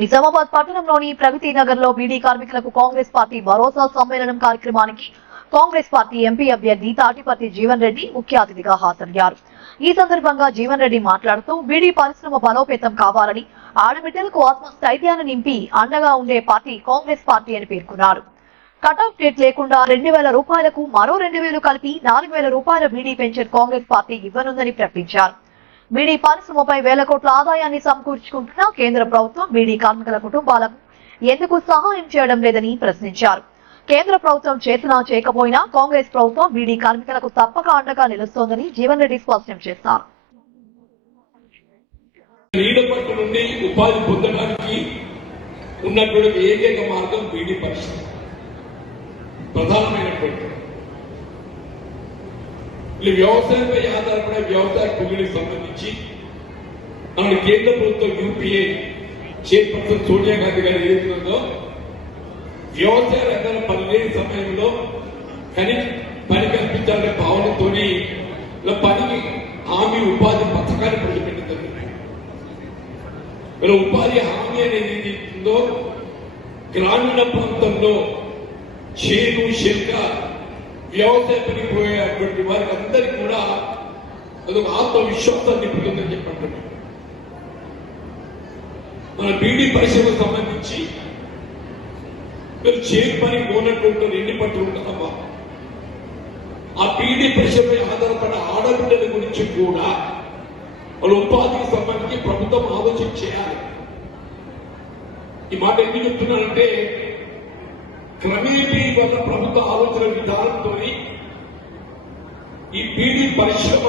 నిజామాబాద్ పట్టణంలోని ప్రగతి నగర్ లో బీడీ కార్మికులకు కాంగ్రెస్ పార్టీ భరోసా సమ్మేళనం కార్యక్రమానికి కాంగ్రెస్ పార్టీ ఎంపీ అభ్యర్థి తాటిపర్తి జీవన్ రెడ్డి ముఖ్య అతిథిగా హాజరయ్యారు. ఈ సందర్భంగా జీవన్ రెడ్డి మాట్లాడుతూ బీడీ పరిశ్రమ బలోపేతం కావాలని, ఆడబిడ్డలకు ఆత్మస్థైర్యాన్ని నింపి అండగా ఉండే పార్టీ కాంగ్రెస్ పార్టీ అని పేర్కొన్నారు. కటౌట్ డేట్ లేకుండా 2000 రూపాయలకు మరో 2000 కలిపి 4000 రూపాయల బీడీ పెన్షన్ కాంగ్రెస్ పార్టీ ఇవ్వనుందని ప్రకటించారు. బీడీ పరిశ్రమపై వేల కోట్ల ఆదాయాన్ని సమకూర్చుకుంటున్న కేంద్ర ప్రభుత్వం బీడీ కార్మికుల కుటుంబాలకు ఎందుకు సహాయం చేయడం లేదని ప్రశ్నించారు. కేంద్ర ప్రభుత్వం చేసినా చేయకపోయినా కాంగ్రెస్ ప్రభుత్వం బీడీ కార్మికులకు తప్పక అండగా నిలుస్తోందని జీవన్ రెడ్డి స్పష్టం చేశారు. ఉపాధి పొందడానికి ఉన్నటువంటి ఏకైక మార్గం బీడీ పరిశ్రమ ప్రధానమైనటువంటి వ్యవసాయంపై ఆధారపడే వ్యవసాయ కూలీలకు సంబంధించి మన కేంద్ర ప్రభుత్వం యూపీఏ చైర్పర్సన్ సోనియా గాంధీ గారు ఏదైతుందో వ్యవసాయ రంగంలో పనిలేని సమయంలో పని కల్పించాలనే భావనతో పని హామీ ఉపాధి పథకాన్ని ప్రవేశపెట్టింది. ఉపాధి హామీ అనేది ఏదైతుందో గ్రామీణ ప్రాంతంలో చేను శంక వ్యవసాయ పని పోయేటువంటి వారికి అందరికీ కూడా అదొక ఆత్మవిశ్వాసాన్ని నింపుతుందని చెప్పండి. మన బీడీ పరిశ్రమకు సంబంధించి మీరు చేను పని పోనట్టు ఎన్ని పట్టు ఉంటుందమ్మా. ఆ బీడీ పరిశ్రమపై ఆధారపడిన ఆడబిడ్డల గురించి కూడా వాళ్ళ ఉపాధికి సంబంధించి ప్రభుత్వం ఆలోచన చేయాలి. ఈ మాట ఎందుకు చెప్తున్నానంటే క్రమేపీ వల్ల ప్రభుత్వ ఆలోచన విధానంతో ఈ బీడీ పరిశ్రమ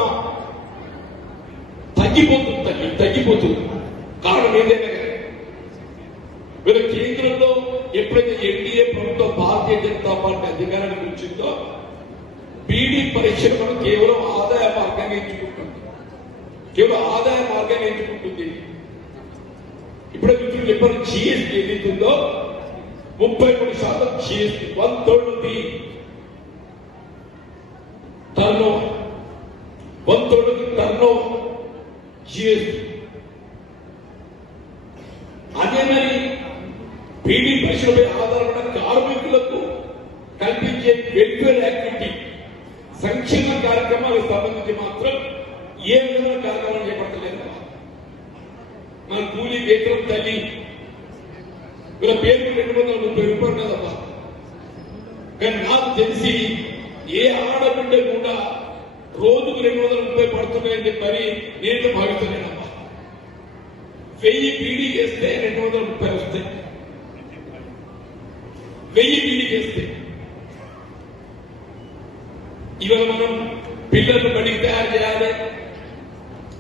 తగ్గిపోతుంది. కారణం ఏదైనా వీళ్ళ కేంద్రంలో ఎప్పుడైతే ఎన్డీఏ ప్రభుత్వం భారతీయ జనతా పార్టీ అధికారానికి వచ్చిందో బీడీ పరిశ్రమను కేవలం ఆదాయ మార్గాన్ని ఎంచుకుంటుంది. ఇప్పుడే మిత్రులు చెప్పారు జీఎస్టీ ఏదైతుందో 33% జీఎస్టీ, 1/3 టర్నోవర్ జీఎస్టీ. అదే మరి బీడీ పరిశ్రమపై ఆధారపడిన కార్మికులకు కల్పించే వెల్ఫేర్ యాక్టివిటీ సంక్షేమ కార్యక్రమాలకు సంబంధించి మాత్రం ఏ విధమైన కార్యక్రమాలు చేపట్టలేదు. మన కూలీ వేతనం తల్లి వీళ్ళ పేరు 230 రూపాయలు కదమ్మా. కానీ నాకు తెలిసి ఏ ఆడబిడ్డ కూడా రోజుకు 230 పడుతున్నాయని చెప్పని నేను భావిస్తున్నానమ్మా. 1000 బీడీ చేస్తే 230 వస్తాయి. 1000 బీడీ చేస్తే ఇవాళ మనం పిల్లలు బడికి తయారు చేయాలి.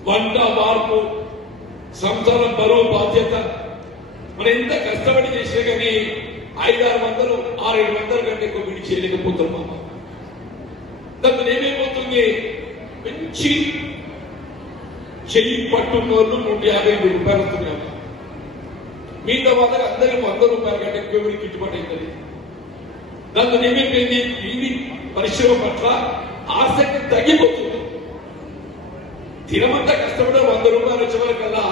వంట మార్పు సంసారం బరువు బాధ్యత మనం ఎంత కష్టపడి చేసినా కానీ 500-600 600-700 కంటే ఎక్కువ బీడీ చేయలేకపోతున్నాం. దాంతో ఏమైపోతుంది, మంచి చెయ్యి పట్టున్న వాళ్ళు 150 రూపాయలు వస్తున్నాయి. మిగతా వాళ్ళకి అందరికీ 100 రూపాయల కంటే ఎక్కువ గిట్టుబాటు అవుతుంది. దాంతో ఏమైపోయింది, బీడీ పరిశ్రమ పట్ల ఆసక్తి తగ్గిపోతుంది. దినమంతా కష్టపడే 100 రూపాయలు వచ్చే వరకల్లా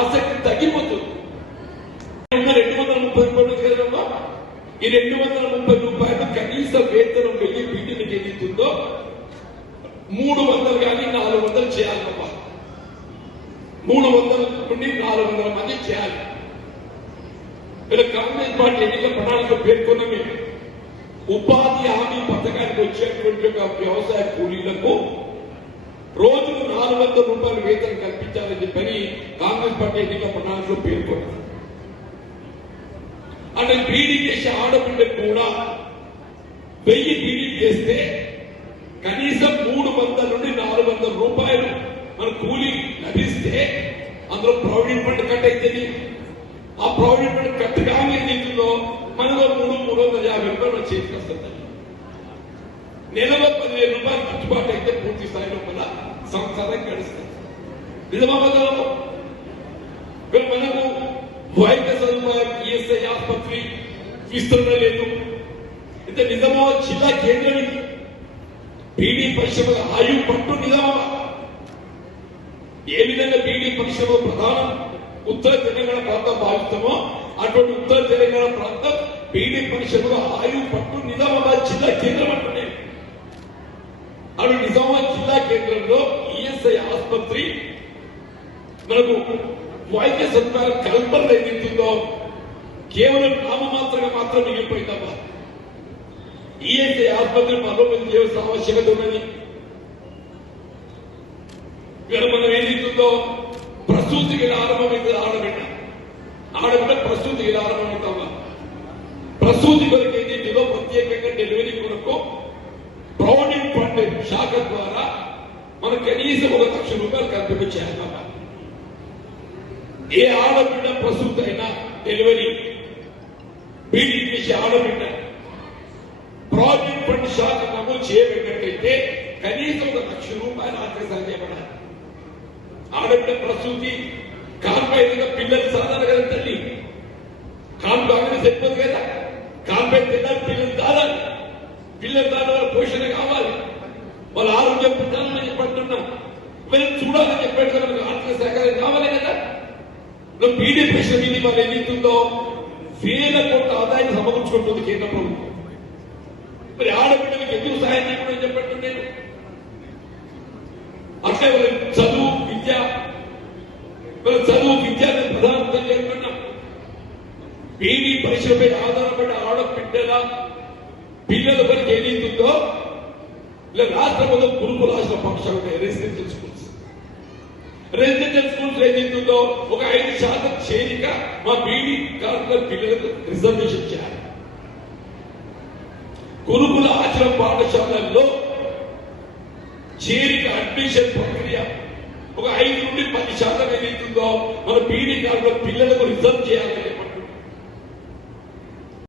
ఆసక్తి తగ్గిపోతుంది. 230 రూపాయలు కదమ్మా. ఈ 230 రూపాయలు కనీస వేతనం వెళ్ళి బీడీకి ఏదైతుందో 300 కానీ 400 చేయాలమ్మా. 300 నుండి 400 మంది చేయాలి. వీళ్ళ కాంగ్రెస్ పార్టీ ఎన్నికల ప్రణాళిక పేర్కొన్నవి ఉపాధి హామీ పథకానికి వచ్చేటువంటి వ్యవసాయ కూలీలకు రోజుకు 400 రూపాయలు వేతనం కల్పించాలని చెప్పని కాంగ్రెస్ పార్టీ ఎన్నికల ప్రణాళికలో పేర్కొన్నారు. అంటే బీడీ చేసే ఆడబిడ్డ కూడా 1000 బీడీ చేస్తే కనీసం 300 నుండి 400 రూపాయలు మన కూలీ లభిస్తే అందులో ప్రావిడెంట్ ఫండ్ కట్ అవుతుంది. ఆ ప్రావిడెంట్ ఫండ్ కట్ కావాలి ఏదైతుందో మనలో 350 రూపాయలు చేతికి వస్తుంది. నెలలో 10,000 రూపాయలు గిట్టుబాటు అయితే పూర్తి స్థాయిలో మన సంసారం గడుస్తుంది. నిజామాబాద్లో మనకు వైద్య సదుపాయం ఈఎస్ఐ ఆసుపత్రి విస్తరణ లేదు. అయితే నిజామాబాద్ జిల్లా కేంద్రం బీడీ పరిశ్రమ ఆయు పట్టు నిజామాబాద్. ఏ విధంగా బీడీ పరిశ్రమ ప్రధానం ఉత్తర తెలంగాణ ప్రాంతం భావిస్తామో అటువంటి ఉత్తర తెలంగాణ ప్రాంతం బీడీ పరిశ్రమలో ఆయువు పట్టు నిజామాబాద్ జిల్లా కేంద్రం అంటున్నాయి. అవి నిజామాబాద్ జిల్లా కేంద్రంలో ఈఎస్ఐ ఆసుపత్రి మనకు వైద్య సదుపాయాల కల్పన ఏదైతుందో కేవలం నామమాత్రంగా మాత్రం మిగిలిపోయిందమ్మా. ఈఎస్ఐ ఆసుపత్రి బలోపేతం చేయాల్సిన ఆవశ్యకత ఉన్నది. మనం ఏదైతుందో ప్రసూతికి ఆరంభమైంది ఆడబిడ్డ ప్రసూతికి ఆరంభమవుతామా. ప్రసూతి కొరకు ఏదైతుందో ప్రత్యేకంగా డెలివరీ కొరకు ప్రొవిడెంట్ ఫండ్ శాఖ ద్వారా మనం కనీసం ₹1,00,000 కల్పించాలన్నమాట. ఏ ఆడబిడ్డ ప్రసూతి అయినా డెలివరీ బీడీ చేసే ఆడబిడ్డ ప్రావిడెంట్ ఫండ్ శాఖ నమోదు చేయబడినట్లయితే కనీసం ₹1,00,000 ఆర్థిక సాయం చేయబడాలి. ఆడబిడ్డ ప్రసూతి కాన్పైన పిల్లలు సాధారణ కదా తల్లి కాన్పాగానే సరిపోదు కదా. కాన్పై తినాలి, పిల్లలు దాదాలి, పిల్లలు దాని వల్ల పోషణ కావాలి, వాళ్ళ ఆరోగ్యం పెట్టాలని చెప్పంటున్నా, వీళ్ళని చూడాలని చెప్పేట్టు మనకు ఆర్థిక సహకారం కావాలి కదా. నువ్వు బీడీ ప్రశ్న మీది వాళ్ళు ఏదైతుందో వేల కోట్ల ఆదాయం సమకూర్చుకుంటుంది కేంద్ర ప్రభుత్వం. మరి ఆడబిడ్డలకు ఎందుకు సహాయం చేయకూడదని చెప్పట్టు నేను అట్లే వాళ్ళ చదువు విద్య ప్రధానంగా చేయకుండా బీడీ పరిశ్రమపై ఆధారపడి ఆడబిడ్డల పిల్లల పనికి ఏదైతుందో ఇలా రాష్ట్ర ప్రభుత్వం గురుకుల ఆశ్రమ పక్షాలు ఉంటాయి. రెసిడెన్షియల్ స్కూల్స్ ఏదైతుందో ఒక 5% చేరిక మా బీడీ కార్మికుల పిల్లలకు రిజర్వేషన్ చేయాలి. గురుకుల ఆశ్రమ పాఠశాలల్లో చేరిక అడ్మిషన్ ప్రక్రియ ఒక 5 నుండి 10% ఏదైతుందో మన బీడీ కార్మికుల పిల్లలకు రిజర్వ్ చేయాలి.